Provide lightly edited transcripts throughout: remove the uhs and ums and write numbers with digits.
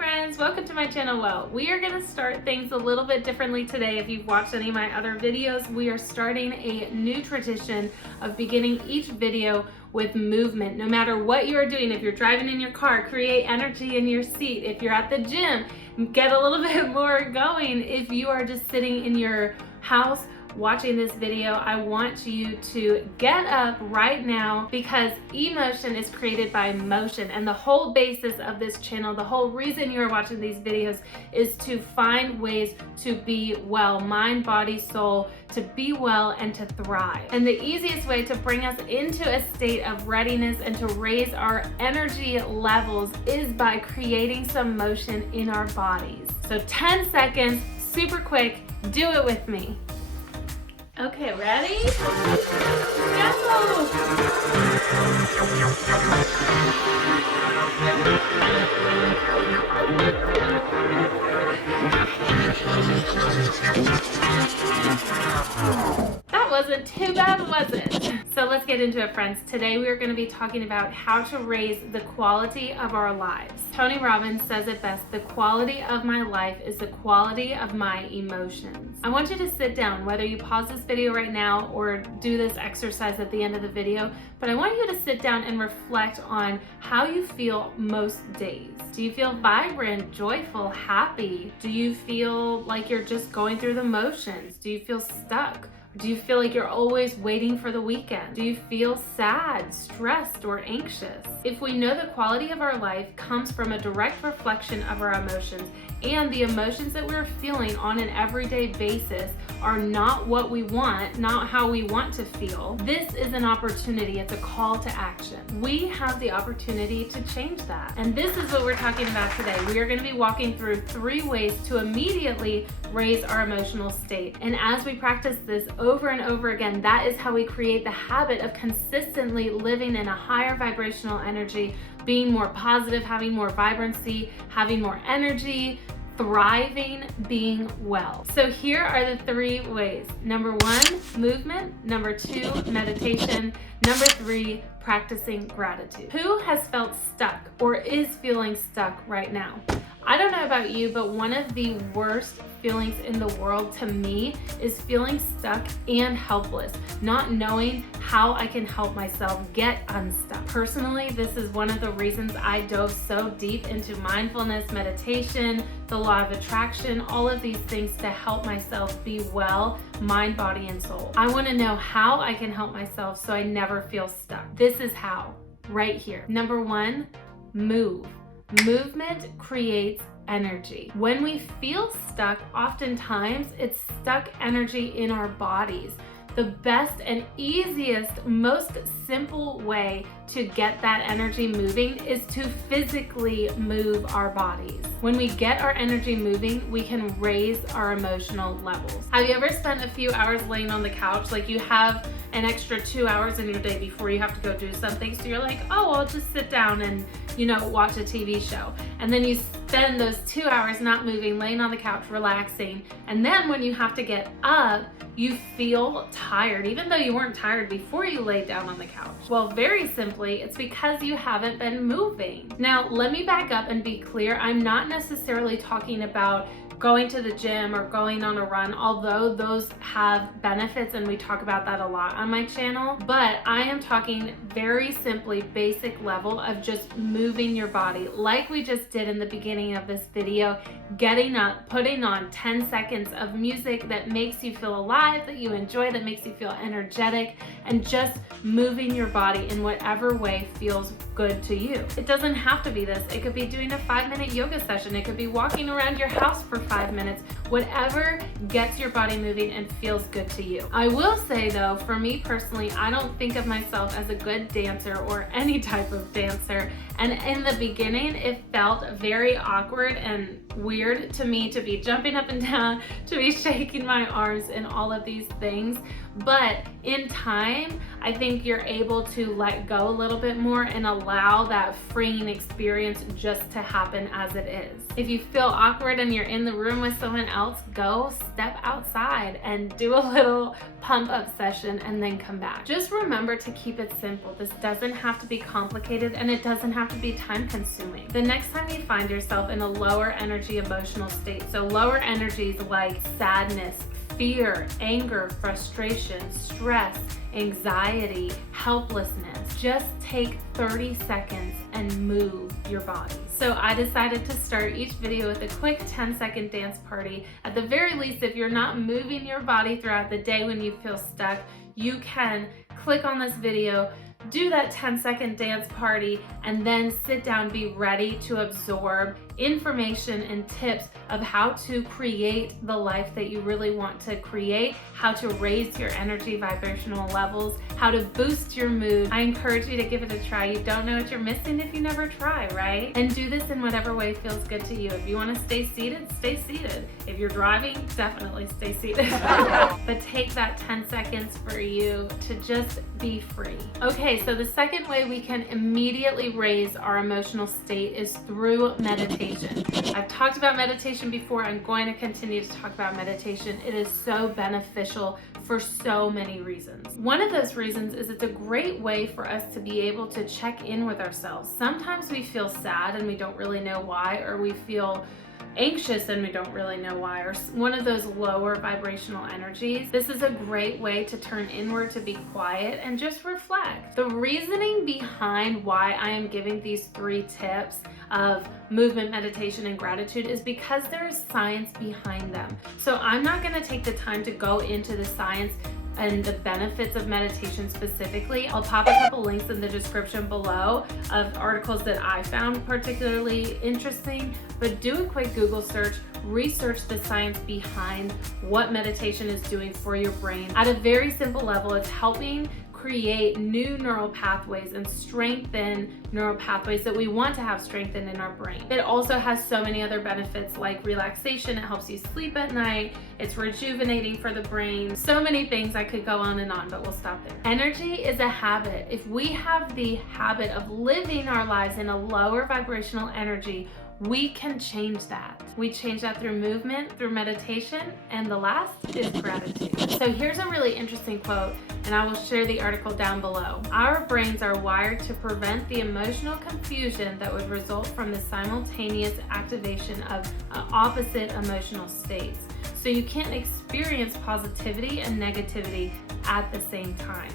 friends, welcome to my channel. Well, we are going to start things a little bit differently today. If you've watched any of my other videos, we are starting a new tradition of beginning each video with movement. No matter what you are doing, if you're driving in your car, create energy in your seat. If you're at the gym, get a little bit more going. If you are just sitting in your house watching this video, I want you to get up right now, because emotion is created by motion, and the whole basis of this channel, the whole reason you are watching these videos, is to find ways to be well, mind, body, soul, to be well and to thrive. And the easiest way to bring us into a state of readiness and to raise our energy levels is by creating some motion in our bodies. So 10 seconds, super quick, do it with me. Okay, ready? Go! That wasn't too bad, was it? So let's get into it, friends. Today we are going to be talking about how to raise the quality of our lives. Tony Robbins says it best: the quality of my life is the quality of my emotions. I want you to sit down, whether you pause this video right now or do this exercise at the end of the video, but I want you to sit down and reflect on how you feel most days. Do you feel vibrant, joyful, happy? Do you feel like you're just going through the motions? Do you feel stuck? Do you feel like you're always waiting for the weekend? Do you feel sad, stressed, or anxious? If we know the quality of our life comes from a direct reflection of our emotions, and the emotions that we're feeling on an everyday basis are not what we want, not how we want to feel, this is an opportunity. It's a call to action. We have the opportunity to change that. And this is what we're talking about today. We are going to be walking through 3 ways to immediately raise our emotional state. And as we practice this over and over again, that is how we create the habit of consistently living in a higher vibrational energy, being more positive, having more vibrancy, having more energy, thriving, being well. So here are the 3 ways. Number 1, movement. Number 2, meditation. Number 3, practicing gratitude. Who has felt stuck or is feeling stuck right now? I don't know about you, but one of the worst feelings in the world to me is feeling stuck and helpless, not knowing how I can help myself get unstuck. Personally, this is one of the reasons I dove so deep into mindfulness, meditation, the law of attraction, all of these things to help myself be well, mind, body, and soul. I want to know how I can help myself so I never feel stuck. This is how, right here. Number 1, move. Movement creates energy. When we feel stuck, oftentimes it's stuck energy in our bodies. The best and easiest, most simple way to get that energy moving is to physically move our bodies. When we get our energy moving, we can raise our emotional levels. Have you ever spent a few hours laying on the couch? Like you have an extra 2 hours in your day before you have to go do something, so you're like, oh, I'll just sit down and watch a TV show. And then you spend those 2 hours not moving, laying on the couch, relaxing. And then when you have to get up, you feel tired, even though you weren't tired before you laid down on the couch. Well, very simply, it's because you haven't been moving. Now, let me back up and be clear. I'm not necessarily talking about going to the gym or going on a run, although those have benefits and we talk about that a lot on my channel. But I am talking very simply basic level of just moving your body like we just did in the beginning of this video, getting up, putting on 10 seconds of music that makes you feel alive, that you enjoy, that makes you feel energetic, and just moving your body in whatever way feels good to you. It doesn't have to be this. It could be doing a 5-minute yoga session. It could be walking around your house for 5 minutes, whatever gets your body moving and feels good to you. I will say though, for me personally, I don't think of myself as a good dancer or any type of dancer. And in the beginning, it felt very awkward and weird to me to be jumping up and down, to be shaking my arms and all of these things. But in time, I think you're able to let go a little bit more and allow that freeing experience just to happen as it is. If you feel awkward and you're in the room with someone else, go step outside and do a little pump up session and then come back. Just remember to keep it simple. This doesn't have to be complicated and it doesn't have to be time consuming. The next time you find yourself in a lower energy emotional state, so lower energies like sadness, fear, anger, frustration, stress, anxiety, helplessness, just take 30 seconds and move your body. So I decided to start each video with a quick 10-second dance party. At the very least, if you're not moving your body throughout the day when you feel stuck, you can click on this video, do that 10-second dance party, and then sit down, be ready to absorb information and tips of how to create the life that you really want to create, how to raise your energy vibrational levels, how to boost your mood. I encourage you to give it a try. You don't know what you're missing if you never try, right? And do this in whatever way feels good to you. If you want to stay seated, stay seated. If you're driving, definitely stay seated. But take that 10 seconds for you to just be free. Okay, so the second way we can immediately raise our emotional state is through meditation. I've talked about meditation before. I'm going to continue to talk about meditation. It is so beneficial for so many reasons. One of those reasons is it's a great way for us to be able to check in with ourselves. Sometimes we feel sad and we don't really know why, or we feel anxious and we don't really know why, or one of those lower vibrational energies. This is a great way to turn inward, to be quiet and just reflect. The reasoning behind why I am giving these 3 tips of movement, meditation, and gratitude is because there is science behind them. So I'm not going to take the time to go into the science and the benefits of meditation specifically. I'll pop a couple links in the description below of articles that I found particularly interesting, but do a quick Google search, research the science behind what meditation is doing for your brain. At a very simple level, it's helping create new neural pathways and strengthen neural pathways that we want to have strengthened in our brain. It also has so many other benefits like relaxation. It helps you sleep at night. It's rejuvenating for the brain. So many things. I could go on and on, but we'll stop there. Energy is a habit. If we have the habit of living our lives in a lower vibrational energy, we can change that. We change that through movement, through meditation, and the last is gratitude. So here's a really interesting quote, and I will share the article down below. Our brains are wired to prevent the emotional confusion that would result from the simultaneous activation of opposite emotional states. So you can't experience positivity and negativity at the same time.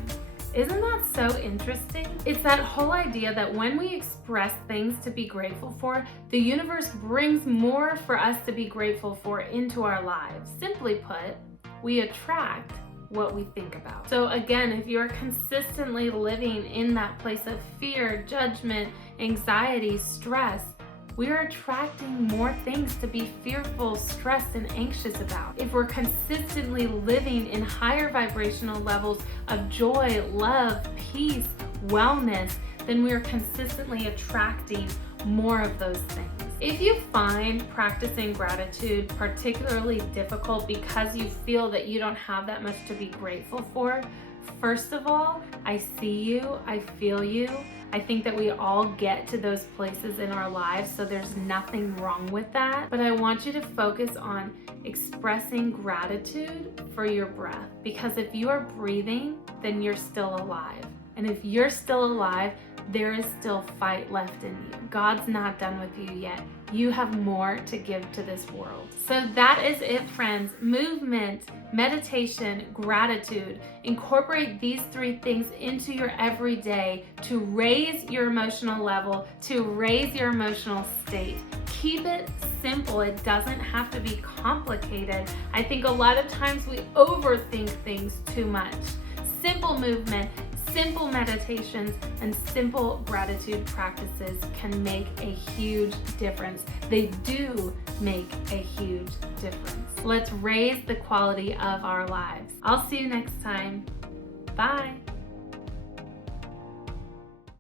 Isn't that so interesting? It's that whole idea that when we express things to be grateful for, the universe brings more for us to be grateful for into our lives. Simply put, we attract what we think about. So again, if you're consistently living in that place of fear, judgment, anxiety, stress, we are attracting more things to be fearful, stressed, and anxious about. If we're consistently living in higher vibrational levels of joy, love, peace, wellness, then we are consistently attracting more of those things. If you find practicing gratitude particularly difficult because you feel that you don't have that much to be grateful for, first of all, I see you, I feel you. I think that we all get to those places in our lives, so there's nothing wrong with that. But I want you to focus on expressing gratitude for your breath, because if you are breathing, then you're still alive. And if you're still alive, there is still fight left in you. God's not done with you yet. You have more to give to this world. So that is it, friends. Movement, meditation, gratitude. Incorporate these 3 things into your everyday to raise your emotional level, to raise your emotional state. Keep it simple. It doesn't have to be complicated. I think a lot of times we overthink things too much. Simple movement, simple meditations, and simple gratitude practices can make a huge difference. They do make a huge difference. Let's raise the quality of our lives. I'll see you next time. Bye.